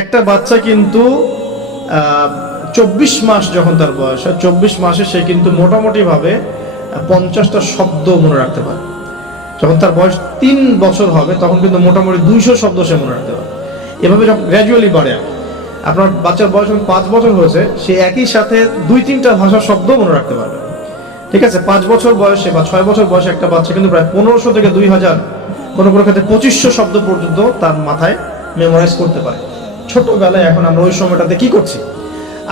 একটা বাচ্চা কিন্তু 24 মাস যখন তার বয়স হয়, 24 মাসে সে কিন্তু মোটামুটি ভাবে 50টা শব্দ মনে রাখতে পারে। যখন তার বয়স 3 বছর হবে তখন কিন্তু মোটামুটি 200 শব্দ সে মনে রাখতে পারে। এভাবে যখন গ্র্যাজুয়ালি বাড়ে, আপনার বাচ্চার বয়স যখন 5 বছর হয়েছে, সে একই সাথে 2-3টা ভাষার শব্দ মনে রাখতে পারবে। ঠিক আছে, 5 বছর বয়সে বা 6 বছর বয়সে একটা বাচ্চা কিন্তু প্রায় 1500 থেকে 2000, কোনো কোনো ক্ষেত্রে 2500 শব্দ পর্যন্ত তার মাথায় মেমোরাইজ করতে পারে। ছোটবেলায় এখন আমরা ওই সময়টাতে কি করছি?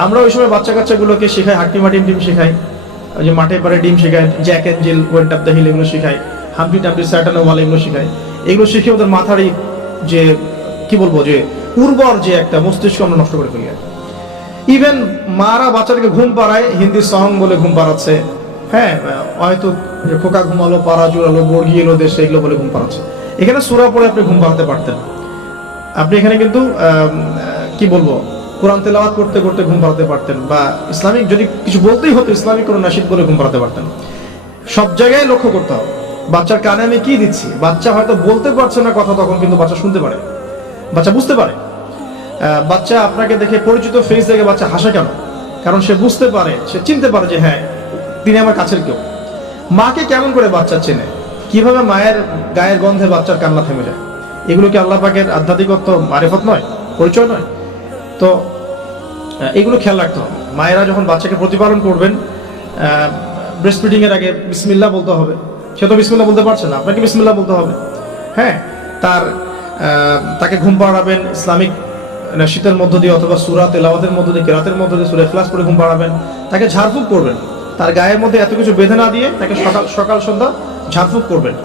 আমরা ওই সময় বাচ্চা কাচ্চাগুলোকে শেখাই হাট্টি মাটিম ডিম শেখাই, ওই যে মাঠে পারে ডিম শেখাই, Jack and Jill, went up the hill, এগুলো শেখাই, হাম্পটি টাম্পটি স্যাটানো ওয়াল, এগুলো শেখাই। এগুলো শিখে ওদের মাথার এই যে কি বলবো, যে উর্বর যে একটা মস্তিষ্ক আমরা নষ্ট করে ফেলি। ইভেন মারা বাচ্চাদেরকে ঘুম পাড়ায় হিন্দি সং বলে ঘুম পাড়াচ্ছে, হ্যাঁ, হয়তো খোকা ঘুমালো, পাড়া জুড়ালো, বর্গি এলো দেশে, এগুলো বলে ঘুম পাড়াচ্ছে। এখানে সূরা পড়ে আপনি ঘুম পাড়াতে পারতেন। আপনি এখানে কিন্তু কি বলবো, কোরআন তেলাওয়াত করতে করতে ঘুম পাড়াতে পারতেন, বা ইসলামিক যদি কিছু বলতেই হতো ইসলামিক কোনো নাশিদ বলে ঘুম পাড়াতে পারতেন। সব জায়গায় লক্ষ্য করতে হবে বাচ্চার কানে আমি কি দিচ্ছি। বাচ্চা হয়তো বলতে পারছে না কথা, তখন কিন্তু বাচ্চা শুনতে পারে, বাচ্চা বুঝতে পারে। বাচ্চা আপনাকে দেখে, পরিচিত ফেস দেখে বাচ্চা হাসে কেন? কারণ সে বুঝতে পারে, সে চিনতে পারে যে হ্যাঁ, তিনি আমার কাছের কেউ। মাকে কেমন করে বাচ্চা চেনে? কিভাবে মায়ের গায়ের গন্ধে বাচ্চার কান্না থেমে যায়? এগুলো কি আল্লাহ পাকের আধ্যাত্মিকত্ব, মারিফত নয়, পরিচয় নয়? তো এগুলো খেয়াল রাখতে হবে। মায়েরা যখন বাচ্চাকে প্রতিপালন করবেন, ব্রেস্ট ফিডিং এর আগে বিসমিল্লাহ বলতে হবে। সে তো বিসমিল্লাহ বলতে পারছে না, আপনাকে বিসমিল্লাহ বলতে হবে। হ্যাঁ, তাকে ঘুম পাড়াবেন ইসলামিক নাশিদের মধ্য দিয়ে, অথবা সূরা তেলাওয়াতের মধ্য দিয়ে, কিরাতের মধ্য দিয়ে, সূরা ইখলাস পড়ে ঘুম পাড়াবেন। তাকে ঝাড়ফুঁক করবেন, তার গায়ের মধ্যে এত কিছু বেঁধে না দিয়ে তাকে সকাল সন্ধ্যা ঝাড়ফুঁক করবেন।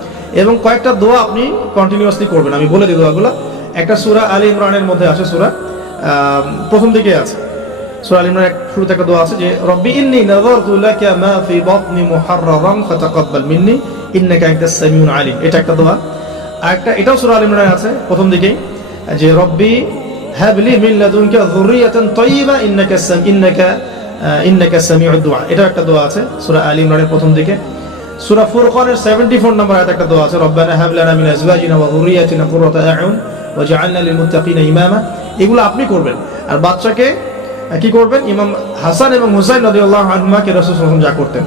এবং কয়েকটা দোয়া আপনি কন্টিনিউয়াসলি করবেন। আমি বলে দিই দোয়াগুলো। একটা সূরা আলী ইমরানের মধ্যে আছে, সূরা প্রথম দিকে আছে। সূরা আলী ইমরানের শুরুতে একটা দোয়া আছে যে রব্বি ইন্নী নাযারতু লাকা মা ফি বাতনি মুহাররারান ফাতাকাব্বাল মিন্নী ইন্নাকা আনতাস সামিউল আলিম। এটা একটা দোয়া। আর একটা, এটাও সূরা আলী ইমরানে আছে প্রথম দিকেই, যে রব্বি হাবলি মিন লাদুনকা যুররিয়াতান তাইয়্যিবা ইন্নাকা সামিউদ দুআ। এটাও একটা দোয়া আছে সূরা আলী ইমরানের প্রথম দিকে। সূরা ফুরকানের 74 নম্বর আয়াতে একটা দোয়া আছে, রব্বানা হাব লানা মিন আজওয়াজিনা ওয়া যুররিয়াতিনা কুররাতা আ'ইউন ওয়াজআলনা লিল মুত্তাকিনা ইমামা। এগুলো আপনি করবেন। আর বাচ্চাকে কি করবেন? ইমাম হাসান এবং হুসাইন রাদিয়াল্লাহু আনহুমাকে রাসূল সাল্লাল্লাহু আলাইহি ওয়াসাল্লাম যা করতেন,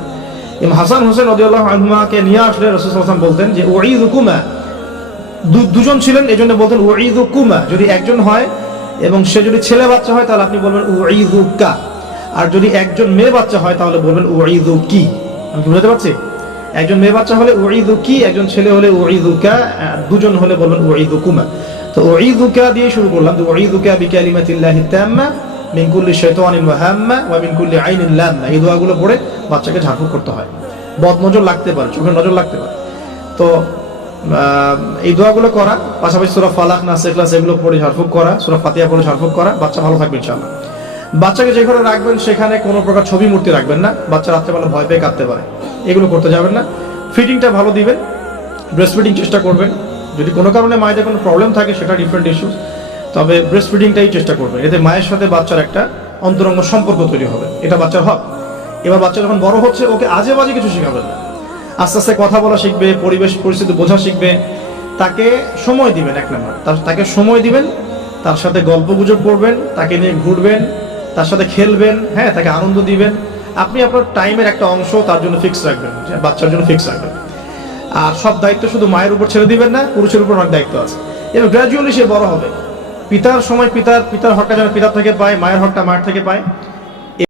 ইমাম হাসান হুসাইন রাদিয়াল্লাহু আনহুমাকে নিয়ে আসলে রাসূল সাল্লাল্লাহু আলাইহি ওয়াসাল্লাম বলতেন যে উঈযুকুমা। দুজন ছিলেন, এজন্য বলতেন উঈযুকুমা। যদি একজন হয় এবং সে যদি ছেলে বাচ্চা হয় তাহলে আপনি বলবেন উঈযুকা। আর যদি একজন মেয়ে বাচ্চা হয় তাহলে বলবেন উঈযুকি। আমি কি বুঝতে পারছি? একজন মেয়ে বাচ্চা হলে উঈযুকি, একজন ছেলে হলে উঈযুকা, দুজন হলে বলবেন উঈযুকুমা। তো উঈযুকা দিয়ে শুরু করলাম। তো উঈযুকা বিকালিমাতিল্লাহি তাম্মা মিন কুল্লি শাইতানিন ওয়া হাম্মা ওয়া মিন কুল্লি আইনিন লাম্মা। এই দোয়াগুলো পড়ে বাচ্চাকে ঝাড়ফুঁক করতে হয়। বদ নজর লাগতে পারে, চোখের নজর লাগতে পারে। তো এই দোয়াগুলো করা, পাশাপাশি সূরা ফালাক, নাস, ইখলাস এগুলো পড়ে ঝাড়ফুঁক করা, সূরা ফাতিহা পড়ে ঝাড়ফুঁক করা, বাচ্চা ভালো থাকবে ইনশাআল্লাহ। বাচ্চাকে যে ঘরে রাখবেন সেখানে কোনো প্রকার ছবি মূর্তি রাখবেন না। বাচ্চা রাত্রেবেলা ভয় পেয়ে কাঁদতে পারে, এগুলো করতে যাবেন না। ফিডিংটা ভালো দিবেন, ব্রেস্ট ফিডিং চেষ্টা করবেন। যদি কোনো কারণে মায়েদের কোনো প্রবলেম থাকে সেটা ডিফারেন্ট ইস্যুস, তবে ব্রেস্ট ফিডিংটাই চেষ্টা করবেন। এতে মায়ের সাথে বাচ্চার একটা অন্তরঙ্গ সম্পর্ক তৈরি হবে, এটা বাচ্চার হক। এবার বাচ্চা যখন বড় হচ্ছে ওকে আজে বাজে কিছু শেখাবেন না। আস্তে আস্তে কথা বলা শিখবে, পরিবেশ পরিস্থিতি বোঝা শিখবে। তাকে সময় দিবেন, এক নম্বর তাকে সময় দিবেন, তার সাথে গল্প গুজব করবেন, তাকে নিয়ে ঘুরবেন, তার সাথে খেলবেন, হ্যাঁ, তাকে আনন্দ দিবেন। আপনি আপনার টাইমের একটা অংশ তার জন্য ফিক্স রাখবেন, বাচ্চার জন্য ফিক্স রাখবেন। আর সব দায়িত্ব শুধু মায়ের উপর ছেড়ে দিবেন না, পুরুষের উপর অনেক দায়িত্ব আছে। এবং গ্র্যাজুয়ালি সে বড় হবে। পিতার সময় পিতার হকটা যেন পিতার থেকে পায়, মায়ের হকটা মায়ের থেকে পায়।